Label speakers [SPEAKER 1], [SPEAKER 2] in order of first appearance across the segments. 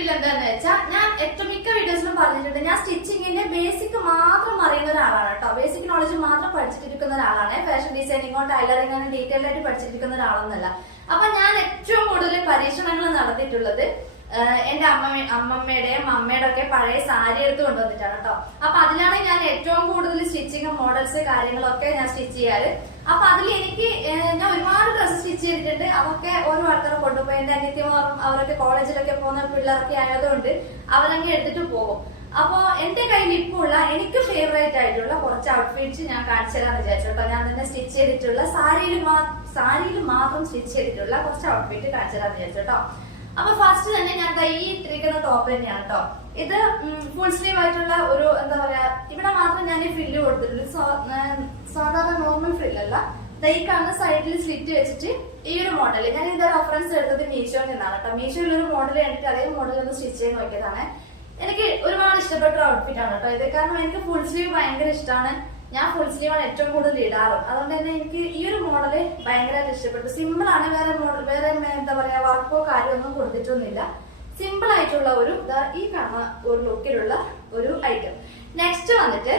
[SPEAKER 1] വീഡിയോയിൽ എന്താന്ന് വെച്ചാൽ ഞാൻ ഏറ്റവും മിക്ക വീഡിയോസിലും പറഞ്ഞിട്ടുണ്ട് ഞാൻ സ്റ്റിച്ചിങ്ങിന്റെ ബേസിക് മാത്രം അറിയുന്ന ഒരാളാണ് കേട്ടോ ബേസിക് നോളജ് മാത്രം പഠിച്ചിട്ടിരിക്കുന്ന ഒരാളാണ്. ഫാഷൻ ഡിസൈനിങ്ങോ ടൈലറിംഗ് ഡീറ്റെയിൽ ആയിട്ട് പഠിച്ചിരിക്കുന്ന ഒരാളൊന്നുമല്ല. അപ്പൊ ഞാൻ ഏറ്റവും കൂടുതൽ പരീക്ഷണങ്ങൾ നടത്തിയിട്ടുള്ളത് എന്റെ അമ്മ അമ്മമ്മയുടെയും അമ്മയുടെ ഒക്കെ പഴയ സാരി എടുത്ത് കൊണ്ടുവന്നിട്ടാണ് കേട്ടോ. അപ്പൊ അതിലാണ് ഞാൻ ഏറ്റവും കൂടുതൽ സ്റ്റിച്ചിങ് മോഡൽസ് കാര്യങ്ങളൊക്കെ ഞാൻ സ്റ്റിച്ച് ചെയ്യാറ്. അപ്പൊ അതിൽ എനിക്ക് ഞാൻ ഒരുപാട് ഡ്രസ്സ് സ്റ്റിച്ച് ചെയ്തിട്ടുണ്ട്. അതൊക്കെ ഓരോ ആൾക്കാരെ കൊണ്ടുപോയി എന്റെ അനിത്യമാറും അവരൊക്കെ കോളേജിലൊക്കെ പോകുന്ന പിള്ളേരൊക്കെ ആയതുകൊണ്ട് അവരങ്ങ് എടുത്തിട്ട് പോകും. അപ്പൊ എന്റെ കയ്യിൽ ഇപ്പോൾ ഉള്ള എനിക്ക് ഫേവറേറ്റ് ആയിട്ടുള്ള കുറച്ച് ഔട്ട്ഫിറ്റ്സ് ഞാൻ കാണിച്ചു തരാന്ന് വിചാരിച്ചു കേട്ടോ. ഞാൻ തന്നെ സ്റ്റിച്ച് ചെയ്തിട്ടുള്ള സാരിയിൽ സാരിയിൽ മാത്രം സ്റ്റിച്ച് ചെയ്തിട്ടുള്ള കുറച്ച് ഔട്ട്ഫിറ്റ് കാണിച്ചു തരാന്ന് വിചാരിച്ചു കേട്ടോ. അപ്പൊ ഫസ്റ്റ് തന്നെ ഞാൻ ഈ ഇട്ടിരിക്കുന്ന ടോപ്പ് തന്നെയാണ് കേട്ടോ ഇത് ഫുൾ സ്ലീവ് ആയിട്ടുള്ള ഒരു എന്താ പറയാ ഇവിടെ മാത്രം ഞാൻ ഈ ഫ്രില്ല് കൊടുത്തിട്ടുണ്ട് സാധാരണ നോർമൽ ഫ്രില്ലല്ല ദാ ഈ കാണുന്ന സൈഡിൽ സ്ലിറ്റ് വെച്ചിട്ട് ഈ ഒരു മോഡൽ ഞാൻ ഇത് റെഫറൻസ് എടുത്തത് മീഷോയിൽ നിന്നാണ് കേട്ടോ മീഷോയിൽ ഒരു മോഡൽ കണ്ടിട്ട് അതേ മോഡൽ ഒന്ന് സ്റ്റിച്ച് ചെയ്ത് നോക്കിയതാണ്. എനിക്ക് ഒരുപാട് ഇഷ്ടപ്പെട്ട ഔട്ട്ഫിറ്റ് ആണ് കേട്ടോ ഇത്. കാരണം എനിക്ക് ഫുൾ സ്ലീവ് ഭയങ്കര ഇഷ്ടമാണ് ഞാൻ ഫുൾ സ്ലീവാണ് ഏറ്റവും കൂടുതൽ ഇടാറ്. അതുകൊണ്ട് തന്നെ എനിക്ക് ഈ ഒരു മോഡൽ ഭയങ്കരമായിട്ട് ഇഷ്ടപ്പെട്ടു. സിമ്പിൾ ആണ് വേറെ മോഡൽ വേറെ എന്താ പറയാ വർക്കോ കാര്യമൊന്നും കൊടുത്തിട്ടൊന്നുമില്ല. സിമ്പിൾ ആയിട്ടുള്ള ഒരു ഈ കാണുന്ന ഒരു ലുക്കിലുള്ള ഒരു ഐറ്റം നെക്സ്റ്റ് വന്നിട്ട്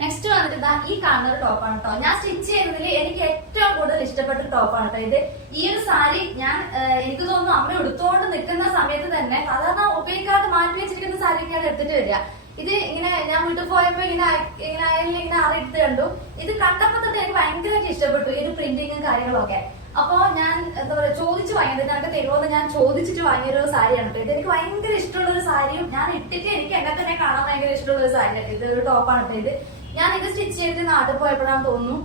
[SPEAKER 1] നെക്സ്റ്റ് വന്നിട്ട് ദാ ഈ കാണുന്ന ഒരു ടോപ്പാണ് കേട്ടോ ഞാൻ സ്റ്റിച്ച് ചെയ്യുന്നതിൽ എനിക്ക് ഏറ്റവും കൂടുതൽ ഇഷ്ടപ്പെട്ട ടോപ്പാണ് കേട്ടോ ഇത്. ഈ ഒരു സാരി ഞാൻ എനിക്ക് തോന്നുന്നു അമ്മ എടുത്തുകൊണ്ട് നിൽക്കുന്ന സമയത്ത് തന്നെ സാധാരണ ഉപയോഗിക്കാതെ മാറ്റി വെച്ചിരിക്കുന്ന സാരിയൊക്കെയാണ് എടുത്തിട്ട് വരിക. ഇത് ഇങ്ങനെ ഞാൻ വീട്ടിൽ പോയപ്പോ ഇങ്ങനെ ഇങ്ങനെ ഇങ്ങനെ അറിയിട്ട് കണ്ടു. ഇത് കണ്ടപ്പോ തന്നെ എനിക്ക് ഭയങ്കരമായിട്ട് ഇഷ്ടപ്പെട്ടു ഈ ഒരു പ്രിന്റിങ്ങും കാര്യങ്ങളൊക്കെ. അപ്പോ ഞാൻ എന്താ പറയാ ചോദിച്ചു വാങ്ങിയത് ഞങ്ങൾക്ക് തരുമോന്ന് ഞാൻ ചോദിച്ചിട്ട് വാങ്ങിയൊരു സാരിയാണ് ഇത്. എനിക്ക് ഭയങ്കര ഇഷ്ടമുള്ള ഒരു സാരിയും ഞാൻ ഇട്ടിട്ട് എനിക്ക് എന്നെ തന്നെ കാണാൻ ഭയങ്കര ഇഷ്ടമുള്ള ഒരു സാരിയാണ് ഇത് ഒരു ടോപ്പാണ് ഇത്. ഞാൻ ഇത് സ്റ്റിച്ച് ചെയ്തിട്ട് നാട്ടിൽ പോയപ്പോഴാണ് തോന്നുന്നു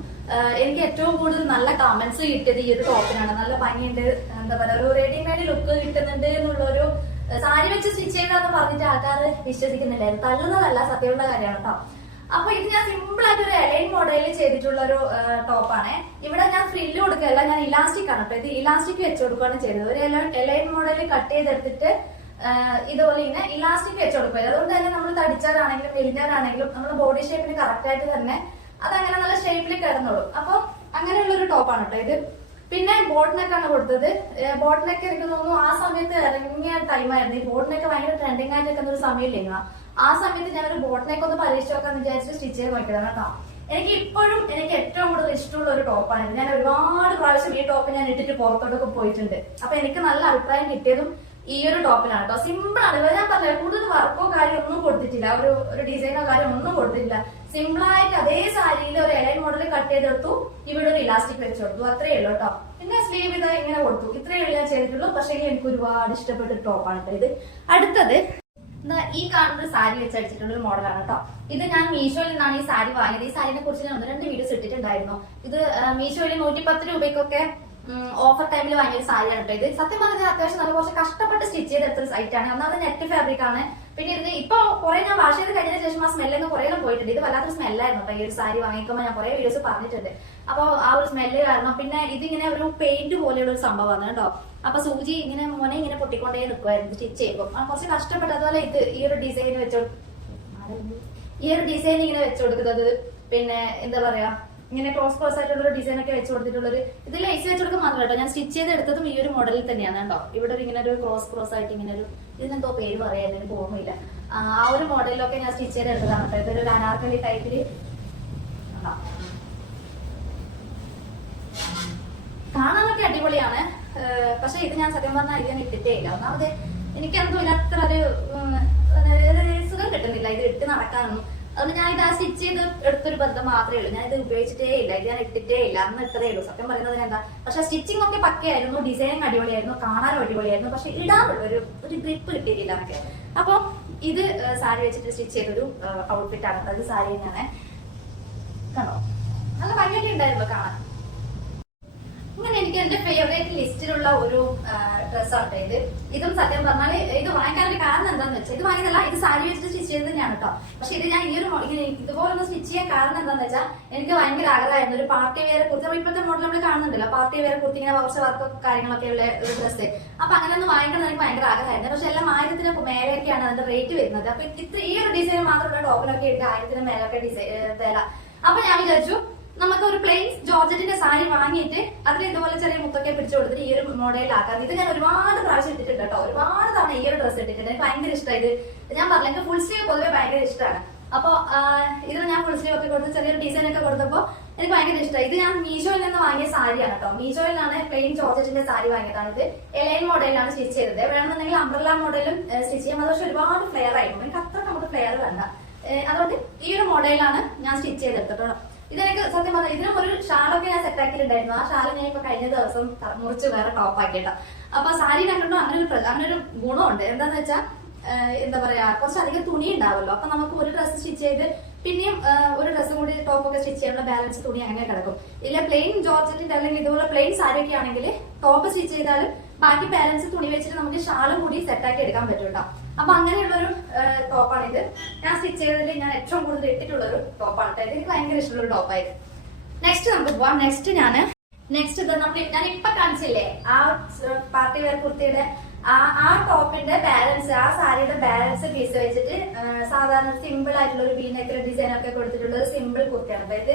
[SPEAKER 1] എനിക്ക് ഏറ്റവും കൂടുതൽ നല്ല കമന്റ്സ് കിട്ടിയത് ഈ ഒരു ടോപ്പിനാണ് നല്ല ഭംഗിയുണ്ട് എന്താ പറയാ ഒരു റെഡിമെയ്ഡ് ലുക്ക് കിട്ടുന്നുണ്ട് എന്നുള്ളൊരു സാരി വെച്ച് സ്റ്റിച്ച് ചെയ്താന്ന് പറഞ്ഞിട്ട് ആൾക്കാർ വിശ്വസിക്കുന്നില്ലായിരുന്നു തള്ളുന്നതല്ല സത്യമുള്ള കാര്യമാണ് കേട്ടോ അപ്പൊ ഇത് ഞാൻ സിമ്പിൾ ആയിട്ട് ഒരു എലൈൻ മോഡലിൽ ചെയ്തിട്ടുള്ള ഒരു ടോപ്പാണ് ഇവിടെ ഞാൻ ഫ്രില്ല് കൊടുക്കുകയല്ല ഞാൻ ഇലാസ്റ്റിക് ആണ്. അപ്പൊ ഇത് ഇലാസ്റ്റിക് വെച്ച് കൊടുക്കുകയാണ് ചെയ്തത്. ഒരു എലൈൻ മോഡലിൽ കട്ട് ചെയ്തെടുത്തിട്ട് ഇതുപോലെ ഇങ്ങനെ ഇലാസ്റ്റിക് വെച്ച് കൊടുക്കുക. അതുകൊണ്ട് തന്നെ നമ്മൾ തടിച്ചാലാണെങ്കിലും മെലിഞ്ഞാലാണെങ്കിലും നമ്മുടെ ബോഡി ഷേപ്പിന് കറക്റ്റ് ആയിട്ട് തന്നെ അതങ്ങനെ നല്ല ഷേപ്പിൽ കിടന്നോളും. അപ്പൊ അങ്ങനെയുള്ള ഒരു ടോപ്പാണ് കേട്ടോ ഇത്. പിന്നെ ബോട്ട് ആണ് കൊടുത്തത്. ബോട്ട് നെക്ക് എനിക്ക് തോന്നുന്നു ആ സമയത്ത് ഇറങ്ങിയ ടൈമായിരുന്നു ഈ ബോട്ട് നെക്ക് ഭയങ്കര ട്രെൻഡിങ് ആയിട്ട് നിൽക്കുന്ന ഒരു സമയമില്ല ആ സമയത്ത് ഞാനൊരു ബോട്ട് നെക്ക് ഒന്ന് പരീക്ഷിച്ച് നോക്കാന്ന് വിചാരിച്ചിട്ട് സ്റ്റിച്ച് ചെയ്ത് നോക്കിയതാണ് കേട്ടോ. എനിക്ക് ഇപ്പോഴും എനിക്ക് ഏറ്റവും കൂടുതൽ ഇഷ്ടമുള്ള ഒരു ടോപ്പാണ് ഞാൻ ഒരുപാട് പ്രാവശ്യം ഈ ടോപ്പ് ഞാൻ ഇട്ടിട്ട് പുറത്തോട്ടൊക്കെ പോയിട്ടുണ്ട്. അപ്പൊ എനിക്ക് നല്ല അഭിപ്രായം കിട്ടിയതും ഈ ഒരു ടോപ്പിലാണ് കേട്ടോ സിമ്പിൾ ആണ്. ഞാൻ പറഞ്ഞില്ല കൂടുതൽ വർക്കോ കാര്യം ഒന്നും കൊടുത്തിട്ടില്ല. ഒരു ഒരു ഡിസൈനോ കാര്യം ഒന്നും കൊടുത്തിട്ടില്ല. സിമ്പിൾ ആയിട്ട് അതേ സാരിയിൽ ഒരു എലൈൻ മോഡൽ കട്ട് ചെയ്തെടുത്തു. ഇവിടെ ഒരു ഇലാസ്റ്റിക് വെച്ച് കൊടുത്തു. അത്രയേ ഉള്ളൂ കേട്ടോ പിന്നെ സ്ലീവ് ഇത് ഇങ്ങനെ കൊടുത്തു. ഇത്രയേ ഉള്ളൂ ഞാൻ ചെയ്തിട്ടുള്ളൂ. പക്ഷേ എനിക്ക് ഒരുപാട് ഇഷ്ടപ്പെട്ട ടോപ്പാണ് കേട്ടോ ഇത്. അടുത്തത് ഈ കാണുന്ന സാരി വെച്ച് അടിച്ചിട്ടുള്ള ഒരു മോഡലാണ് കേട്ടോ ഇത് ഞാൻ മീഷോയിൽ നിന്നാണ് ഈ സാരി വാങ്ങിയത്. ഈ സാരിനെ കുറിച്ച് ഞാൻ ഒന്ന് രണ്ട് വീഡിയോസ് ഇട്ടിട്ടുണ്ടായിരുന്നു. ഇത് മീഷോയിൽ നൂറ്റി പത്ത് രൂപയ്ക്കൊക്കെ ഓഫർ ടൈമിൽ ഒരു സാരിയാണ് കേട്ടോ ഇത്. സത്യം പറഞ്ഞാൽ അത്യാവശ്യം നല്ല കുറച്ച് കഷ്ടപ്പെട്ട് സ്റ്റിച്ച് ചെയ്തെടുത്ത സൈറ്റ് ആണ്. ഒന്നാമത് നെറ്റ് ഫാബ്രിക് ആണ്. പിന്നെ ഇത് ഇപ്പൊ കുറെ ഞാൻ വാഷ് ചെയ്ത് കഴിഞ്ഞതിന് ശേഷം ആ സ്മെല്ലൊക്കെ കുറെ പോയിട്ടുണ്ട്. ഇത് വല്ലാത്തൊരു സ്മെല്ലായിരുന്നു കേട്ടോ ഈ ഒരു സാരി വാങ്ങിക്കുമ്പോൾ ഞാൻ കുറെ വീഡിയോസ് പറഞ്ഞിട്ടുണ്ട്. അപ്പോൾ ആ ഒരു സ്മെല്ല് കാരണം പിന്നെ ഇതിങ്ങനെ ഒരു പെയിന്റ് പോലെയുള്ള ഒരു സംഭവമാണ് കേട്ടോ അപ്പൊ സൂചി ഇങ്ങനെ മോനെ ഇങ്ങനെ പൊട്ടിക്കൊണ്ടേ നിൽക്കുമായിരുന്നു സ്റ്റിച്ച് ചെയ്യുമ്പോൾ കുറച്ച് കഷ്ടപ്പെട്ട് അതുപോലെ ഇത് ഈ ഒരു ഡിസൈൻ വെച്ചോ ഈ ഒരു ഡിസൈൻ ഇങ്ങനെ വെച്ചു കൊടുക്കുന്നത് പിന്നെ എന്താ പറയാ ഇങ്ങനെ ക്രോസ് ക്രോസ് ആയിട്ടുള്ള ഒരു ഡിസൈൻ ഒക്കെ വെച്ച് കൊടുത്തിട്ടുള്ളൊരു ഇത് ലൈസ് വെച്ച് കൊടുക്കാൻ മാത്രം കേട്ടോ. ഞാൻ സ്റ്റിച്ച് ചെയ്ത് എടുത്തതും ഈ ഒരു മോഡലിൽ തന്നെയാണ് കേട്ടോ. ഇവിടെ ഒരു ഇങ്ങനെ ഒരു ക്രോസ് ക്രോസ് ആയിട്ട് ഇങ്ങനെ ഒരു ഇതിനെന്തോ പേര് പറയാൻ എനിക്ക് ഓർമ്മയില്ല. ആ ഒരു മോഡലിലൊക്കെ ഞാൻ സ്റ്റിച്ച് ചെയ്ത് എടുത്തതാണ് കേട്ടോ. ഇതൊരു അനാർക്കലി ടൈപ്പിൽ കാണാനൊക്കെ അടിപൊളിയാണ്. പക്ഷെ ഇത് ഞാൻ സത്യം പറഞ്ഞാൽ ഇത് ഞാൻ ഇട്ടിട്ടേ ഇല്ല. ഒന്നാമത് എനിക്കെന്തോ ഇല്ലാത്ത ഒരു സുഖം കിട്ടുന്നില്ല. ഇത് ഇട്ട് നടക്കാനൊന്നും. അതുകൊണ്ട് ഞാൻ ഇത് ആ സ്റ്റിച്ച് ചെയ്ത് എടുത്തൊരു ബന്ധം മാത്രമേ ഉള്ളൂ. ഞാൻ ഇത് ഉപയോഗിച്ചിട്ടേ ഇല്ല. ഇത് ഞാൻ ഇട്ടിട്ടേ ഇല്ല. അന്ന് ഇത്രേ ഉള്ളൂ. സത്യം പറയുന്നത് എന്താ? പക്ഷെ സ്റ്റിച്ചിങ് ഒക്കെ പക്കയായിരുന്നു. ഡിസൈനിങ് അടിപൊളിയായിരുന്നു. കാണാനും അടിപൊളിയായിരുന്നു. പക്ഷെ ഇടാനുള്ള ഒരു ഒരു ഗ്രിപ്പ് കിട്ടിയിട്ടില്ല എന്നൊക്കെ അപ്പൊ ഇത് സാരി വെച്ചിട്ട് സ്റ്റിച്ച് ചെയ്തൊരു ഔട്ട്ഫിറ്റ് ആണ്. അത് സാരി തന്നെയാണ്. കണ്ടോ? നല്ല ഭംഗിയൊക്കെ ഉണ്ടായിരുന്നു കാണാൻ. അങ്ങനെ എനിക്ക് എന്റെ ഫേവറേറ്റ് ലിസ്റ്റിലുള്ള ഒരു ഡ്രസ്സാണ് ഇത്. ഇതും സത്യം പറഞ്ഞാൽ ഇത് വാങ്ങിക്കാനുള്ള കാരണം എന്താന്ന് വെച്ചാൽ ഇത് വാങ്ങിയതല്ല ഇത് സാരി വെച്ചിട്ട് സ്റ്റിച്ച് ചെയ്ത് തന്നെയാണ് കേട്ടോ പക്ഷെ ഇത് ഞാൻ ഈ ഒരു ഇതുപോലെ ഒന്ന് സ്റ്റിച്ച് ചെയ്യാൻ കാരണം എന്താന്ന് വെച്ചാൽ എനിക്ക് ഭയങ്കര ആഗ്രഹമായിരുന്നു. ഒരു പാർട്ടി വേറെ കുർത്തി നമ്മൾ ഇപ്പോഴത്തെ മോഡൽ നമ്മൾ കാണുന്നുണ്ടല്ലോ പാർട്ടി വേറെ കുർത്തി ഇങ്ങനെ കുറച്ച് വർക്ക് കാര്യങ്ങളൊക്കെ ഉള്ള ഒരു ഡ്രസ്സ് അപ്പൊ അങ്ങനെ ഒന്ന് വാങ്ങിക്കണം എനിക്ക് ഭയങ്കര ആഗ്രഹമായിരുന്നു. പക്ഷെ എല്ലാം ആയിരത്തിന് മേലെയൊക്കെയാണ് അതിന്റെ റേറ്റ് വരുന്നത്. അപ്പൊ ഇത്ര ഈ ഒരു ഡിസൈൻ മാത്രമുള്ള ടോപ്പിനൊക്കെ ഇട്ട് ആയിരത്തിന് മേലൊക്കെ ഡിസൈൻ വില. അപ്പൊ ഞാൻ വിചാരിച്ചു നമുക്ക് ഒരു പ്ലെയിൻ ജോർജറ്റിന്റെ സാരി വാങ്ങിയിട്ട് അതിൽ ഇതുപോലെ ചെറിയ മുത്തൊക്കെ പിടിച്ചു കൊടുത്തിട്ട് ഈ ഒരു മോഡലിലാക്കാം ഇത് ഞാൻ ഒരുപാട് പ്രാവശ്യം ഇട്ടിട്ടുണ്ട് കേട്ടോ. ഒരുപാട് തവണ ഈ ഒരു ഡ്രസ്സ് ഇട്ടിട്ടുണ്ട്. എനിക്ക് ഭയങ്കര ഇഷ്ടമായി ഇത്. ഞാൻ പറഞ്ഞില്ല എനിക്ക് ഫുൾ സ്ലീവ് പൊതുവെ ഭയങ്കര ഇഷ്ടമാണ് അപ്പൊ ഇതിന് ഞാൻ ഫുൾ സ്ലീവ് ഒക്കെ കൊടുത്ത് ചെറിയൊരു ഡിസൈൻ ഒക്കെ കൊടുത്തപ്പോ എനിക്ക് ഭയങ്കര ഇഷ്ടമായി ഇത് ഞാൻ മീഷോയിൽ നിന്ന് വാങ്ങിയ സാരിയാണ് കേട്ടോ. മീഷോയിലാണ് പ്ലെയിൻ ജോർജറ്റിന്റെ സാരി വാങ്ങിയതാണ് ഇത്. എലൈൻ മോഡലിലാണ് സ്റ്റിച്ച് ചെയ്തത്. വേണമെന്നുണ്ടെങ്കിൽ അംബ്രല മോഡലും സ്റ്റിച്ച് ചെയ്യാം. അത് പക്ഷെ ഒരുപാട് ഫ്ലെയർ ആയിരുന്നു എനിക്ക് അത്ര നമുക്ക് ഫ്ലെയർ വേണ്ട. അതുകൊണ്ട് ഈ ഒരു മോഡലിലാണ് ഞാൻ സ്റ്റിച്ച് ചെയ്തെടുത്തിട്ടോ ഇതെനിക്ക് സത്യം പറഞ്ഞാൽ ഇതിനും ഒരു ഷാളൊക്കെ ഞാൻ സെറ്റ് ആക്കിയിട്ടുണ്ടായിരുന്നു. ആ ഷാൾ ഞാൻ ഇപ്പൊ കഴിഞ്ഞ ദിവസം മുറിച്ച് വേറെ ടോപ്പ് ആക്കിയിട്ടോ. അപ്പൊ സാരി കണ്ടിട്ടും അങ്ങനെ ഒരു അങ്ങനെ ഒരു ഗുണമുണ്ട്. എന്താന്ന് വെച്ചാൽ എന്താ പറയാ കുറച്ചധികം തുണി ഉണ്ടാവുമല്ലോ അപ്പൊ നമുക്ക് ഒരു ഡ്രസ്സ് സ്റ്റിച്ച് ചെയ്ത് പിന്നെയും ഒരു ഡ്രസ്സും കൂടി ടോപ്പ് ഒക്കെ സ്റ്റിച്ച് ചെയ്യാനുള്ള ബാലൻസ് തുണി അങ്ങനെ കിടക്കും. ഇല്ല പ്ലെയിൻ ജോർജറ്റിന്റെ അല്ലെങ്കിൽ ഇതുപോലെ പ്ലെയിൻ സാരി ഒക്കെ ആണെങ്കിൽ ടോപ്പ് സ്റ്റിച്ച് ചെയ്താലും ബാക്കി ബാലൻസ് തുണി വെച്ചിട്ട് നമുക്ക് ഷാളും കൂടി സെറ്റ് ആക്കി എടുക്കാൻ പറ്റും കേട്ടോ അപ്പൊ അങ്ങനെയുള്ള ഒരു ടോപ്പാണ് ഇത് ഞാൻ സ്റ്റിച്ച് ചെയ്തതിൽ ഞാൻ ഏറ്റവും കൂടുതൽ ഇട്ടിട്ടുള്ള ഒരു ടോപ്പാണ് കേട്ടോ. എനിക്ക് ഭയങ്കര ഇഷ്ടമുള്ള ഒരു ടോപ്പായിരുന്നു. നെക്സ്റ്റ് നമുക്ക് പോവാം. നെക്സ്റ്റ് ഞാൻ നെക്സ്റ്റ് ഇത് നമ്മൾ ഞാൻ ഇപ്പൊ കാണിച്ചില്ലേ? ആ പാർട്ടി വെയർ കുർത്തിയുടെ ആ ആ ടോപ്പിന്റെ ബാലൻസ് ആ സാരിയുടെ ബാലൻസ് പീസ് വെച്ചിട്ട് സാധാരണ സിമ്പിൾ ആയിട്ടുള്ള ഒരു വീനക്കര ഡിസൈൻ ഒക്കെ കൊടുത്തിട്ടുള്ള ഒരു സിമ്പിൾ കുർത്തിയാണ്. അതായത്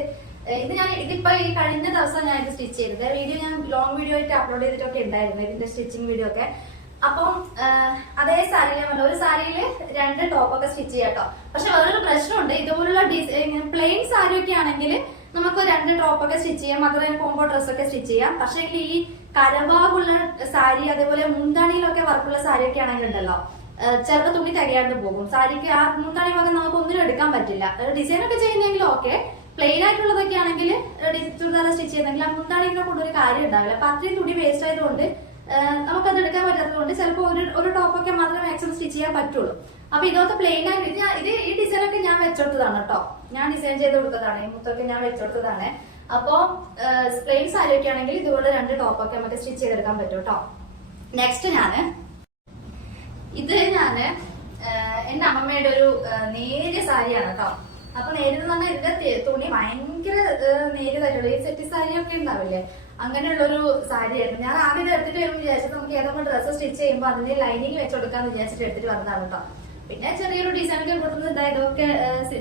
[SPEAKER 1] ഇത് ഞാൻ ഇതിപ്പോ ഈ കഴിഞ്ഞ ദിവസം ഞാൻ ഇത് സ്റ്റിച്ച് ചെയ്തത്. വീഡിയോ ഞാൻ ലോങ് വീഡിയോ ആയിട്ട് അപ്ലോഡ് ചെയ്തിട്ടൊക്കെ ഉണ്ടായിരുന്നു ഇതിന്റെ സ്റ്റിച്ചിങ് വീഡിയോ ഒക്കെ. അപ്പം അതേ സാരിയിലെ ഒരു സാരിയിൽ രണ്ട് ടോപ്പൊക്കെ സ്റ്റിച്ച് ചെയ്യാം കേട്ടോ പക്ഷെ വേറൊരു പ്രശ്നമുണ്ട്. ഇതുപോലുള്ള പ്ലെയിൻ സാരി ഒക്കെ ആണെങ്കിൽ നമുക്ക് രണ്ട് ടോപ്പൊക്കെ സ്റ്റിച്ച് ചെയ്യാം. അതുപോലെ കോംബോ ഡ്രസ്സൊക്കെ സ്റ്റിച്ച് ചെയ്യാം. പക്ഷെ ഈ കരഭാഗുള്ള സാരി അതേപോലെ മുന്താണിയിലൊക്കെ വർക്കുള്ള സാരി ഒക്കെ ആണെങ്കിൽ ഉണ്ടല്ലോ ചിലപ്പോൾ തുണി തികയാണ്ട് പോകും. സാരിക്ക് ആ മുന്താണി ഭാഗം നമുക്ക് ഒന്നിനും എടുക്കാൻ പറ്റില്ല. ഡിസൈൻ ഒക്കെ ചെയ്യുന്നെങ്കിൽ ഓക്കെ പ്ലെയിൻ ആയിട്ടുള്ളതൊക്കെ ആണെങ്കിൽ ചുരിദാർ സ്റ്റിച്ച് ചെയ്യുന്നെങ്കിൽ ആ മുന്താണിനെ കൊണ്ടൊരു കാര്യം ഉണ്ടാവില്ല. അപ്പൊ അത്രയും തുണി വേസ്റ്റ് ആയതുകൊണ്ട് നമുക്കത് എടുക്കാൻ പറ്റാത്തതുകൊണ്ട് ചിലപ്പോൾ ഒരു ഒരു ടോപ്പൊക്കെ മാത്രമേ മാക്സിമം സ്റ്റിച്ച് ചെയ്യാൻ പറ്റുള്ളൂ. അപ്പൊ ഇതൊക്കെ പ്ലെയിൻ ആയിട്ട് ഞാൻ- ഇത് ഈ ഡിസൈൻ ഒക്കെ ഞാൻ വെച്ചെടുത്തതാണ് കേട്ടോ ഞാൻ ഡിസൈൻ ചെയ്ത് കൊടുത്തതാണ്. ഈ മുത്തൊക്കെ ഞാൻ വെച്ചെടുത്തതാണ്. അപ്പോ പ്ലെയിൻ സാരി ഒക്കെ ആണെങ്കിൽ ഇതുപോലെ രണ്ട് ടോപ്പൊക്കെ നമുക്ക് സ്റ്റിച്ച് ചെയ്തെടുക്കാൻ പറ്റും കേട്ടോ നെക്സ്റ്റ് ഞാൻ ഇത് ആഹ് എന്റെ അമ്മമ്മയുടെ ഒരു നേരിയ സാരിയാണ് കേട്ടോ അപ്പൊ നേരിയെന്ന് പറഞ്ഞാൽ ഇതിന്റെ തുണി ഭയങ്കര നേരിയതായിട്ടുള്ള ഈ സെറ്റ് സാരി ഒക്കെ ഉണ്ടാവില്ലേ? അങ്ങനെയുള്ള ഒരു സാരിയായിരുന്നു ഞാൻ ആദ്യം എടുത്തിട്ട് വരുമ്പോൾ വിചാരിച്ചത് നമുക്ക് ഏതൊക്കെ ഡ്രസ്സ് സ്റ്റിച്ച് ചെയ്യുമ്പോൾ അതിന്റെ ലൈനിങ് വെച്ച് കൊടുക്കാന്ന് വിചാരിച്ചിട്ട് എടുത്തിട്ട് വന്നതാണ് കേട്ടോ പിന്നെ ചെറിയൊരു ഡിസൈൻ ഒക്കെ കൊടുത്തത് ഇതാ ഇതൊക്കെ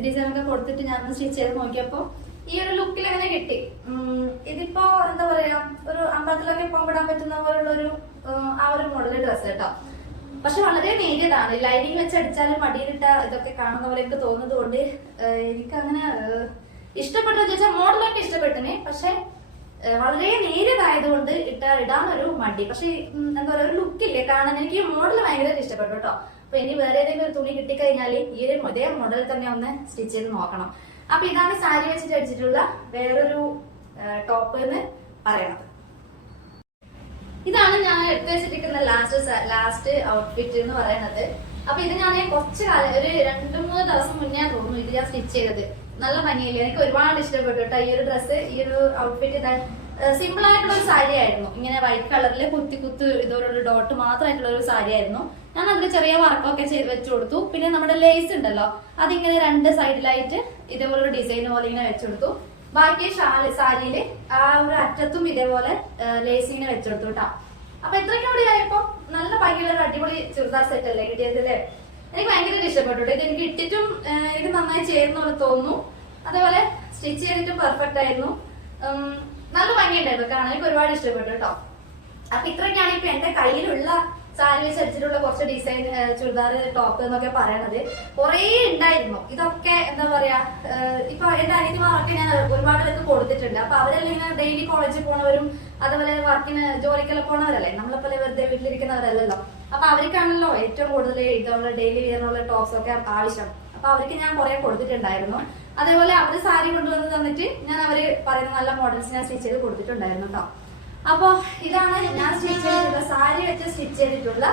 [SPEAKER 1] ഡിസൈൻ ഒക്കെ കൊടുത്തിട്ട് ഞാൻ സ്റ്റിച്ച് ചെയ്ത് നോക്കിയപ്പോ ഈ ഒരു ലുക്കിൽ അങ്ങനെ കിട്ടി. ഇതിപ്പോ എന്താ പറയാ ഒരു അമ്പലത്തിലൊക്കെ പോകുമ്പോടാൻ പറ്റുന്ന പോലുള്ള ഒരു ആ ഒരു മോഡൽ ഡ്രസ്സ് കേട്ടോ പക്ഷെ വളരെ നേരിയതാണ് ലൈനിങ് വെച്ച് അടിച്ചാലും മടിയിലിട്ട ഇതൊക്കെ കാണുന്ന പോലെ എനിക്ക് തോന്നുന്നത് കൊണ്ട് എനിക്ക് അങ്ങനെ ഇഷ്ടപ്പെട്ടു ചോദിച്ചാൽ മോഡലൊക്കെ ഇഷ്ടപ്പെട്ടിനെ പക്ഷെ വളരെ നേരിയതായതുകൊണ്ട് ഇട്ട ഇടാന്നൊരു മടി. പക്ഷെ എന്താ പറയുക ഒരു ലുക്കില്ലേ കാണാൻ എനിക്ക് മോഡൽ ഭയങ്കര ഇഷ്ടപ്പെട്ടു കേട്ടോ. അപ്പൊ ഇനി വേറെ ഏതെങ്കിലും ഒരു തുണി കിട്ടിക്കഴിഞ്ഞാൽ ഈ ഒരു ഇതേ മോഡൽ തന്നെ ഒന്ന് സ്റ്റിച്ച് ചെയ്ത് നോക്കണം. അപ്പൊ ഇതാണ് സാരി വെച്ചിട്ട് അടിച്ചിട്ടുള്ള വേറൊരു ടോപ്പ് എന്ന് പറയണത്. ഇതാണ് ഞാൻ എടുത്തു വെച്ചിരിക്കുന്ന ലാസ്റ്റ് ലാസ്റ്റ് ഔട്ട്ഫിറ്റ് എന്ന് പറയുന്നത് അപ്പൊ ഇത് ഞാൻ കുറച്ച് കാലം ഒരു രണ്ടു മൂന്ന് ദിവസം മുന്നേ തോന്നുന്നു ഇത് ഞാൻ സ്റ്റിച്ച് ചെയ്തത്. നല്ല ഭംഗിയില്ല? എനിക്ക് ഒരുപാട് ഇഷ്ടപ്പെട്ടു കേട്ടോ. ഈ ഒരു ഡ്രസ്സ് ഈ ഒരു ഔട്ട്ഫിറ്റ് സിമ്പിൾ ആയിട്ടുള്ള ഒരു സാരി ആയിരുന്നു. ഇങ്ങനെ വൈറ്റ് കളറിൽ കുത്തി കുത്ത് ഇതോടൊരു ഡോട്ട് മാത്രമായിട്ടുള്ള ഒരു സാരി ആയിരുന്നു. ഞാൻ അതിൽ ചെറിയ വർക്കൊക്കെ ചെയ്ത് വെച്ചു കൊടുത്തു. പിന്നെ നമ്മുടെ ലേസ് ഉണ്ടല്ലോ അതിങ്ങനെ രണ്ട് സൈഡിലായിട്ട് ഇതേപോലെ ഡിസൈൻ പോലെ ഇങ്ങനെ വെച്ചു കൊടുത്തു. ബാക്കി ഷാൽ സാരിയിൽ ആ ഒരു അറ്റത്തും ഇതേപോലെ ലേസ് ഇങ്ങനെ വെച്ചു കൊടുത്തു കേട്ടോ. അപ്പൊ ഇത്രയ്ക്കും ആയപ്പോ നല്ല ഭംഗിയുള്ള ഒരു അടിപൊളി ചുരിദാർ സെറ്റ് അല്ലേ കിട്ടിയത് അല്ലേ എനിക്ക് ഭയങ്കര ഇഷ്ടപ്പെട്ടു ഇത് എനിക്ക് ഇട്ടിട്ടും എനിക്ക് നന്നായി ചേരുന്ന പോലെ തോന്നുന്നു. അതേപോലെ സ്റ്റിച്ച് ചെയ്തിട്ടും പെർഫെക്റ്റ് ആയിരുന്നു. നല്ല നല്ല ഭംഗിയുണ്ടായിരുന്നു. കാണാൻ എനിക്ക് ഒരുപാട് ഇഷ്ടപ്പെട്ടു കേട്ടോ. അപ്പൊ ഇത്രയൊക്കെയാണ് ഇപ്പൊ എന്റെ കയ്യിലുള്ള സാരി വെച്ച് അടിച്ചിട്ടുള്ള കുറച്ച് ഡിസൈൻ ചുരിദാർ ടോപ്പ് എന്നൊക്കെ പറയണത് കുറേ ഉണ്ടായിരുന്നു. ഇതൊക്കെ എന്താ പറയാ ഇപ്പൊ എന്റെ അനിയത്തിമാർക്ക് ഞാൻ ഒരുപാട് പേർക്ക് കൊടുത്തിട്ടുണ്ട്. അപ്പൊ അവരെല്ലാം ഇങ്ങനെ ഡെയിലി കോളേജിൽ പോണവരും അതുപോലെ വർക്കിന് ജോലിക്കെല്ലാം പോണവരല്ലേ? നമ്മളെപ്പോലെ വെറുതെ വീട്ടിലിരിക്കുന്നവരല്ലല്ലോ? അപ്പൊ അവർക്കാണല്ലോ ഏറ്റവും കൂടുതൽ ഇതുള്ള ഡെയിലി വിയറിനുള്ള ടോപ്സ് ഒക്കെ ആവശ്യം. അപ്പൊ അവർക്ക് ഞാൻ കുറെ കൊടുത്തിട്ടുണ്ടായിരുന്നു. അതേപോലെ അവർ സാരി കൊണ്ടുവന്ന് തന്നിട്ട് ഞാൻ അവർ പറയുന്ന നല്ല മോഡൽസ് ഞാൻ സ്റ്റിച്ച് ചെയ്ത് കൊടുത്തിട്ടുണ്ടായിരുന്നു കേട്ടോ അപ്പോ ഇതാണ് ഞാൻ സ്റ്റിച്ച് ചെയ്തിട്ടുള്ള സാരി വെച്ച് ചെയ്തിട്ടുള്ള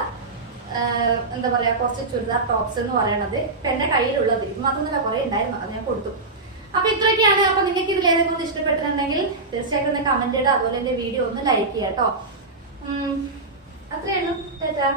[SPEAKER 1] എന്താ പറയാ കുറച്ച് ചുരിദാർ ടോപ്സ് എന്ന് പറയണത് ഇപ്പൊ കയ്യിലുള്ളത്. ഇത് മാത്രമല്ല കുറെ ഉണ്ടായിരുന്നു. അത് ഞാൻ കൊടുത്തു. അപ്പൊ ഇത്രയൊക്കെയാണ്. അപ്പൊ നിങ്ങൾക്ക് ഇതിൽ ഏതെങ്കിലും ഒന്ന് ഇഷ്ടപ്പെട്ടിട്ടുണ്ടെങ്കിൽ തീർച്ചയായിട്ടും ഒന്ന് കമന്റ് ഇടുക. അതുപോലെ എന്റെ വീഡിയോ ഒന്ന് ലൈക്ക് ചെയ്യാം കേട്ടോ ഉം, അത്രേ ഉള്ളൂ. ടാറ്റാ.